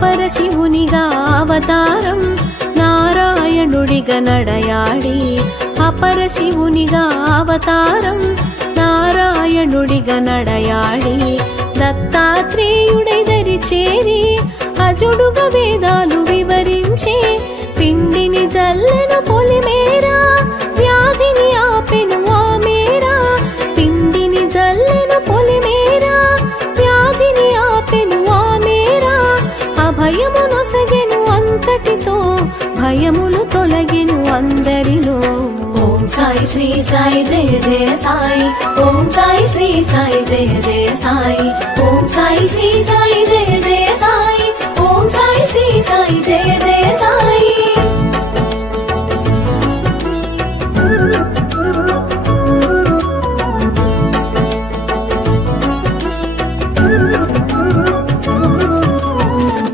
పరశివునిగా అవతారం నారాయణుడిగా నడయాడి అపరశివునిగా అవతారం నారాయణుడిగా నడయాడి దత్తాత్రేయుడై దరి చేరి అజుడుగా వేదాలు వివరించి పిండిని జల్లెను పొలిమేరా వ్యాధిని ఆపెను ఆ మేరా పిండిని జల్లెను పొలిమేరా వ్యాధిని ఆపెను ఆ మేరా అభయము నొసగెను అంతటితో భయములు తొలగెను అందరిలో ఓం సాయి శ్రీ సాయి జయ జయ సాయి ఓం సాయి శ్రీ సాయి జయ జయ సాయి ఓం సాయి శ్రీ సాయి జయ జయ సాయి ఓం సాయి శ్రీ సాయి జయ జయ సాయి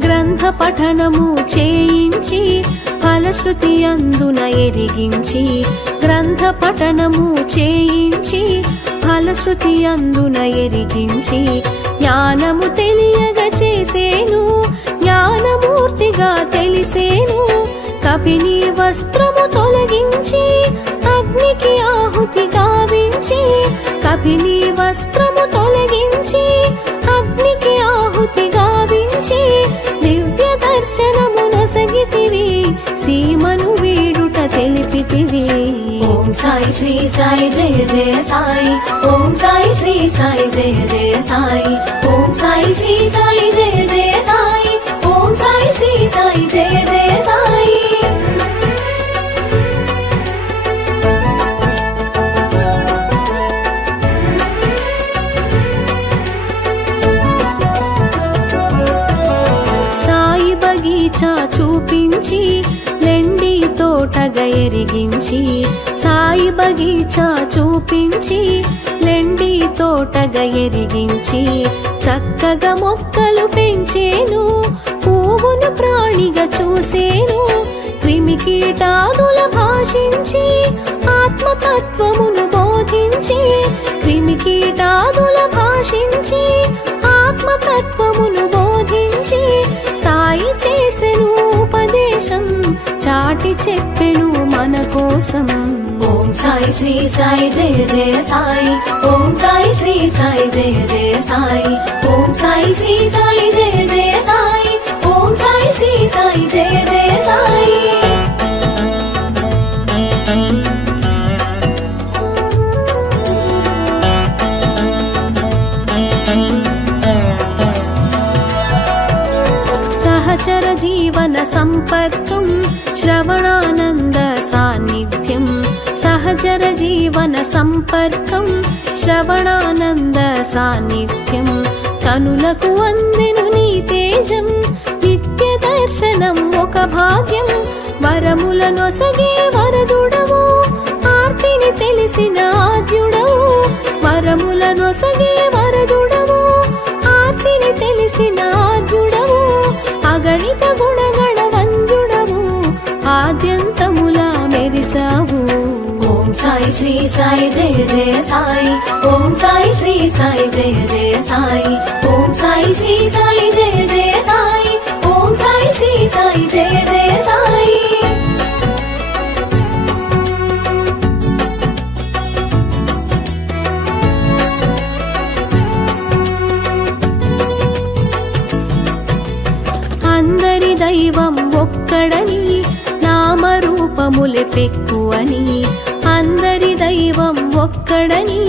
గ్రంథ పఠనము చేయించి ఫలశ్రుతి అందున ఎరిగించి గ్రంథ పఠనము చేయించి ఫలశ్రుతి అందున ఎరిగించి జ్ఞానము తెలియగా చేసేను జ్ఞానమూర్తిగా తెలిసేను కపిని వస్త్రము తొలగించి అగ్నికి ఆహుతి గావించి కపిని వస్త్రము తొలగించి అగ్నికి ఆహుతి గావించి దివ్య దర్శనము నొసగితివి సీమను వీడుట తెలిపితివి ఓం సాయి శ్రీ సాయి జయ జయ సాయి ఓం సాయి శ్రీ సాయి జయ జయ సాయి ఓం సాయి శ్రీ సాయి జయ జయ సాయి ఓం సాయి శ్రీ సాయి జయ జయ సాయి సాయి బగీచా చూపించి లెండి తోటగా ఎరిగించి సాయి బగీచా చూపించి లెండి తోటగా ఎరిగించి చక్కగా మొక్కలు పెంచేను పువ్వును ప్రాణిగా చూసేను క్రిమి కీటాదుల భాషించి ఆత్మతత్వమును బోధించి క్రిమి కీటాదుల భాషించి ఆత్మతత్వమును బోధించి సాయి చేసెను ఉపదేశం చాటి చెప్పెను మన కోసం ఓం సాయి శ్రీ సాయి జయ జయ సాయి ఓం సాయి శ్రీ సాయి జయ జయ సాయి ఓం సాయి శ్రీ సాయి జయ జయ సాయి ఓం సాయి శ్రీ సాయి జయ జయ సాయి సహచర జీవన సంపర్కం శ్రవణానంద సాన్నిధ్యం సహచర జీవన సంపర్కం శ్రవణానంద సాన్నిధ్యం కనులకు అందెను నీ తేజం నిత్య దర్శనం ఒక భాగ్యం వరములనొసగే వరదుడవు ఆర్తిని తెలిసిన ఆద్యుడవు వరములనొసగే వరదుడవు ఆర్తిని తెలిసిన ఆద్యుడవు అగణిత గుణగణ వంద్యుడవు ఆద్యంతములా మెరిసావు ఓం సాయి శ్రీ సాయి జయ జయ సాయి ఓం సాయి శ్రీ సాయి జయ జయ సాయి ఓం సాయి శ్రీ సాయి జయ జయ సాయి ఓం సాయి శ్రీ సాయి జయ జయ సాయి అందరి దైవం ఒక్కడని నామరూపములే పెక్కువని అందరి దైవం ఒక్కడని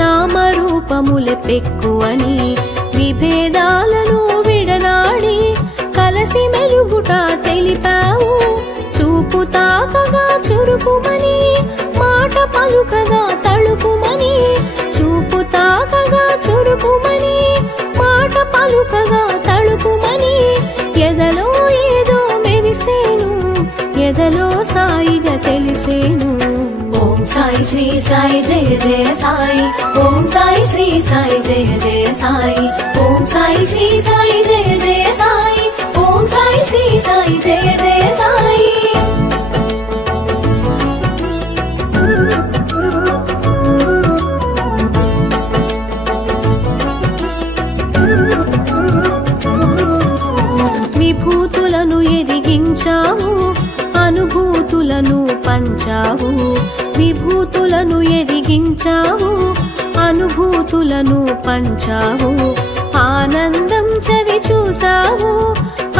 నామరూపములే పెక్కువని విభేదాలను విడనాడి కలసి మెలుగుట తెలిపావు చూపు తాకగా చురుకుమని మాట పలుకగా తళుకుమని చూపు తాకగా చురుకుమని మాట పలుకగా తళుకుమని ఎదలో ఏదో మెరిసేను ఎదలో సాయిగా తెలిసేను ఓం సాయి శ్రీ సాయి జయ జయ సాయి ఓం సాయి శ్రీ సాయి జయ జయ సాయి ఓం సాయి శ్రీ సాయి జయ జయ సాయి ఓం సాయి శ్రీ సాయి జయ జయ సాయి విభూతులను ఎదిగించావు అనుభూతులను పంచావు విభూతులను ఎదిగించావు అనుభూతులను పంచావు ఆనందం చవి చూసావు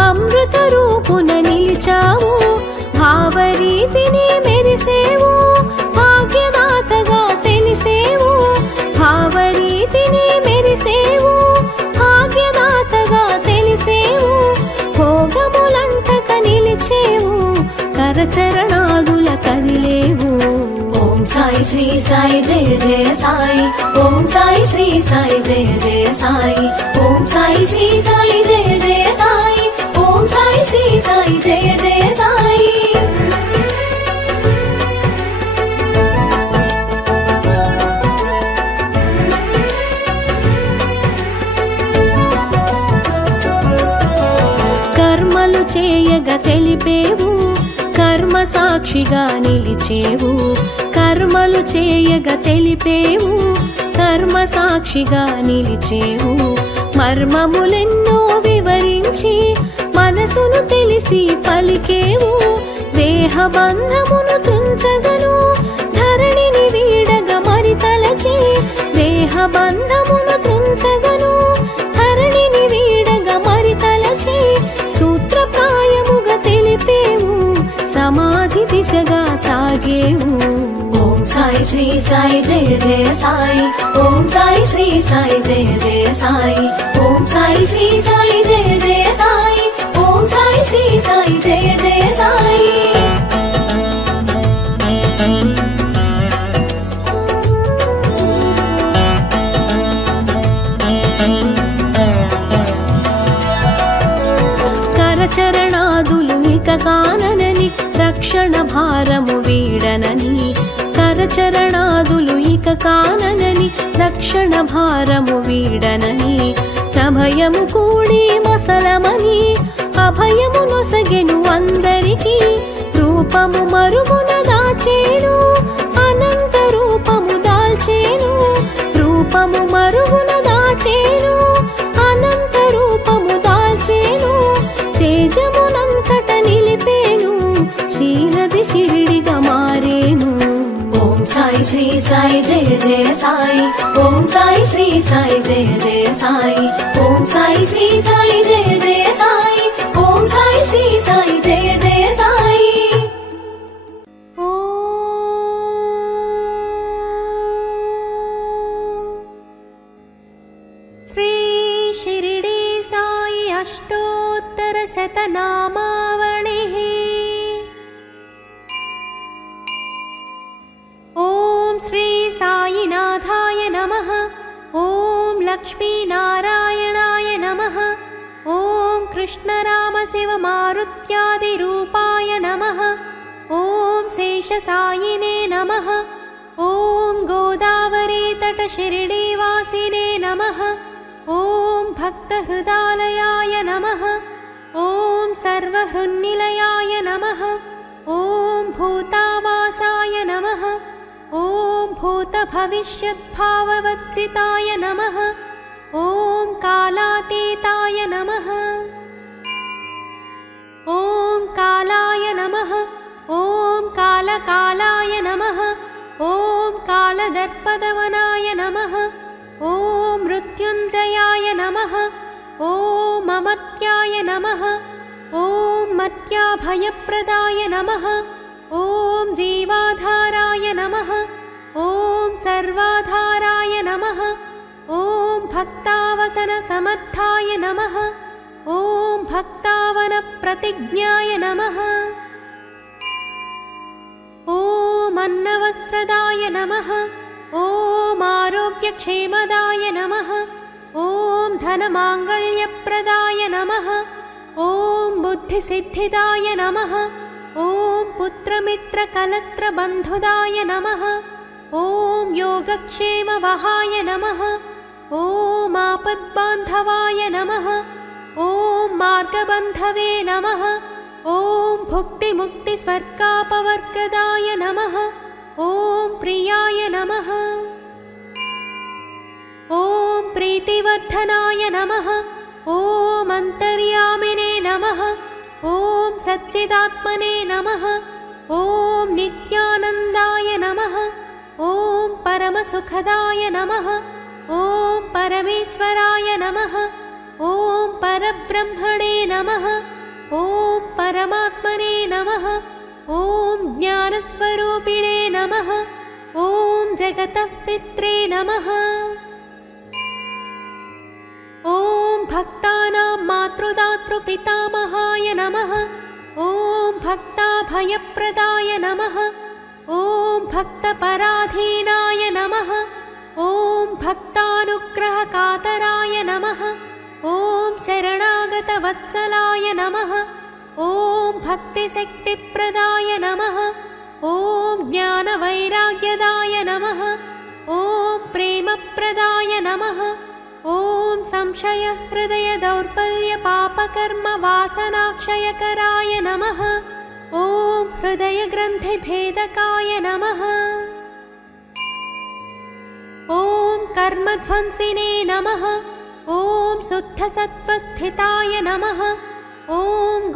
అమృత రూపున నిలిచావు భావరీతిని మెరిసేవు భాగ్యదాతగా తెలిసేవు భావరీతిని మెరిసేవు భాగ్యదాతగా తెలిసేవు భోగములంటక నిలిచేవు కరచరణాదుల కదిలేవు ఓం సాయి శ్రీ సాయి జయ జయ సాయి ఓం సాయి శ్రీ సాయి జయ జయ సాయి ఓం సాయి శ్రీ సాయి జయ జయ సాయి ఓం సాయి శ్రీ సాయి జయ జయ సాయి కర్మలు చేయగా తెలిపేవు కర్మ సాక్షిగా నిలిచేవు కర్మలు చేయగా తెలిపేవు కర్మ సాక్షిగా నిలిచేవు మర్మములెన్నో వివరించి మనసును తెలిసి పలికేవు దేహ బంధమును తుంచగను ధరణిని వీడగా మరి తలచి దేహ బంధమును తుంచగను ధరణిని వీడగా మరి తలచి సూత్రప్రాయముగా తెలిపేవు సమాధి దిశగా సాగేవు ఓం సాయి శ్రీ సాయి జయ జయ సాయి ఓం సాయి శ్రీ సాయి జయ జయ సాయి ఓం సాయి శ్రీ సాయి జయ జయ సాయి ఓం సాయి శ్రీ సాయి జయ జయ సాయి కరచరణాదులు ఇక కాననని రక్షణ భారము వీడనని కరచరణాదులు ఇక కాననని రక్షణ భారము వీడనని ప్రభయము కూడి మసలమని అభయము నొసగెను అందరికీ రూపము మరుగున దాచేను అనంత రూపము దాల్చేను రూపము మరుగున దాచేను అనంత రూపము దాల్చేను తేజమునంతట నిలిపేను శీలది షిరిడిగా మారేను ఓం సాయి శ్రీ సాయి జయ జయ సాయి ఓం సాయి శ్రీ సాయి జయ జయ సాయి ఓం సాయి శ్రీ సాయి జయ జయ సాయి ఓం సాయి శ్రీ సాయి జయ జయ సాయి శ్రీ షిరిడి సాయి అష్టోత్తర शतनामावलिः। ॐ श्री साईनाथाय नमः। ॐ लक्ष्मीनारायणाय नमः। ॐ कृष्णरामशिवमारुत्यादिरूपाय नमः। ॐ शेषसायिने नमः। ॐ गोदावरीतटशिरडीवासिने नमः। ॐ भक्तहृदालयाय नमः। ॐ सर्वहृन्निलयाय नमः। ॐ भूतावासाय नमः। ॐ भूतभविष्यद्भाववर्जिताय नमः। ॐ कालातीताय नमः। ॐ कालाय नमः। ॐ कालकालाय नमः। ॐ कालदर्पदवनाय नमः। ॐ मृत्युञ्जयाय नमः। ॐ अमर्त्याय नमः। ॐ मर्त्याभयप्रदाय नमः। ॐ जीवाधाराय नमः। ॐ सर्वाधाराय नमः। ॐ भक्तावसनसमर्थाय नमः। ॐ भक्तावनप्रतिज्ञाय नमः। ॐ अन्नवस्त्रदाय नमः। ॐ आरोग्यक्षेमदाय नमः। ॐ धनमाङ्गल्यप्रदाय नमः। ॐ बुद्धिसिद्धिदाय नमः। ॐ पुत्रमित्रकलत्रबन्धुदाय नमः। ॐ योगक्षेमवहाय नमः। ॐ आपद्बान्धवाय नमः। ॐ मार्गबन्धवे नमः। ॐ भुक्तिमुक्तिस्वर्गापवर्गदाय नमः। ॐ प्रियाय नमः। ॐ प्रीतिवर्धनाय नमः। ॐ अन्तर्यामिने नमः। ॐ सच्चिदात्मने नमः। ॐ नित्यानन्दाय नमः। ॐ परमसुखदाय नमः। ॐ परमेश्वराय नमः। ॐ परब्रह्मणे नमः। ॐ परमात्मने नमः। ॐ ज्ञानस्वरूपिणे नमः। ॐ जगतः पित्रे नमः। ॐ भक्तानां मातृदातृपितामहाय नमः। ॐ भक्ताभयप्रदाय नमः। ॐ भक्तपराधीनाय नमः। ॐ भक्तानुग्रहकातराय नमः। ॐ शरणागतवत्सलाय नमः। ॐ भक्तिशक्तिप्रदाय नमः। ॐ ज्ञानवैराग्यदाय नमः। ॐ प्रेमप्रदाय नमः। ॐ संशयहृदयदौर्बल्यपापकर्मवासनाक्षयकराय नमः। ॐ हृदयग्रन्थिभेदकाय नमः। ॐ कर्मध्वंसिने नमः। ॐ शुद्धसत्त्वस्थिताय नमः। ॐ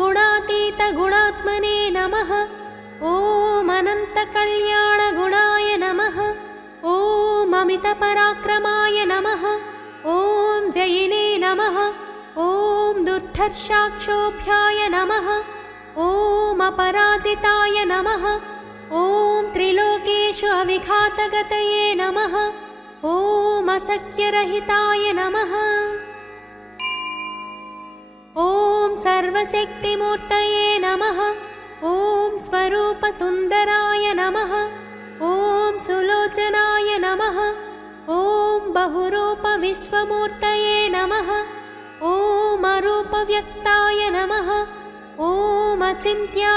गुणातीतगुणात्मने नमः। ॐ अनन्तकल्याणगुणाय नमः। ॐ अमितपराक्रमाय नमः। ॐ जयिने नमः। ॐ दुर्धर्षाक्षोभ्याय नमः। ॐ अपराजिताय नमः। ॐ त्रिलोकेषु अविघातगतये नमः। ॐ असख्यरहिताय नमः। ॐ सर्वशक्तिमूर्तये नमः। ॐ स्वरूपसुन्दराय नमः। ॐ सुलोचनाय नमः। ॐ बहुरूपविश्वमूर्तये नमः। ॐ अरूपव्यक्ताय नमः। ॐ अचिन्त्याय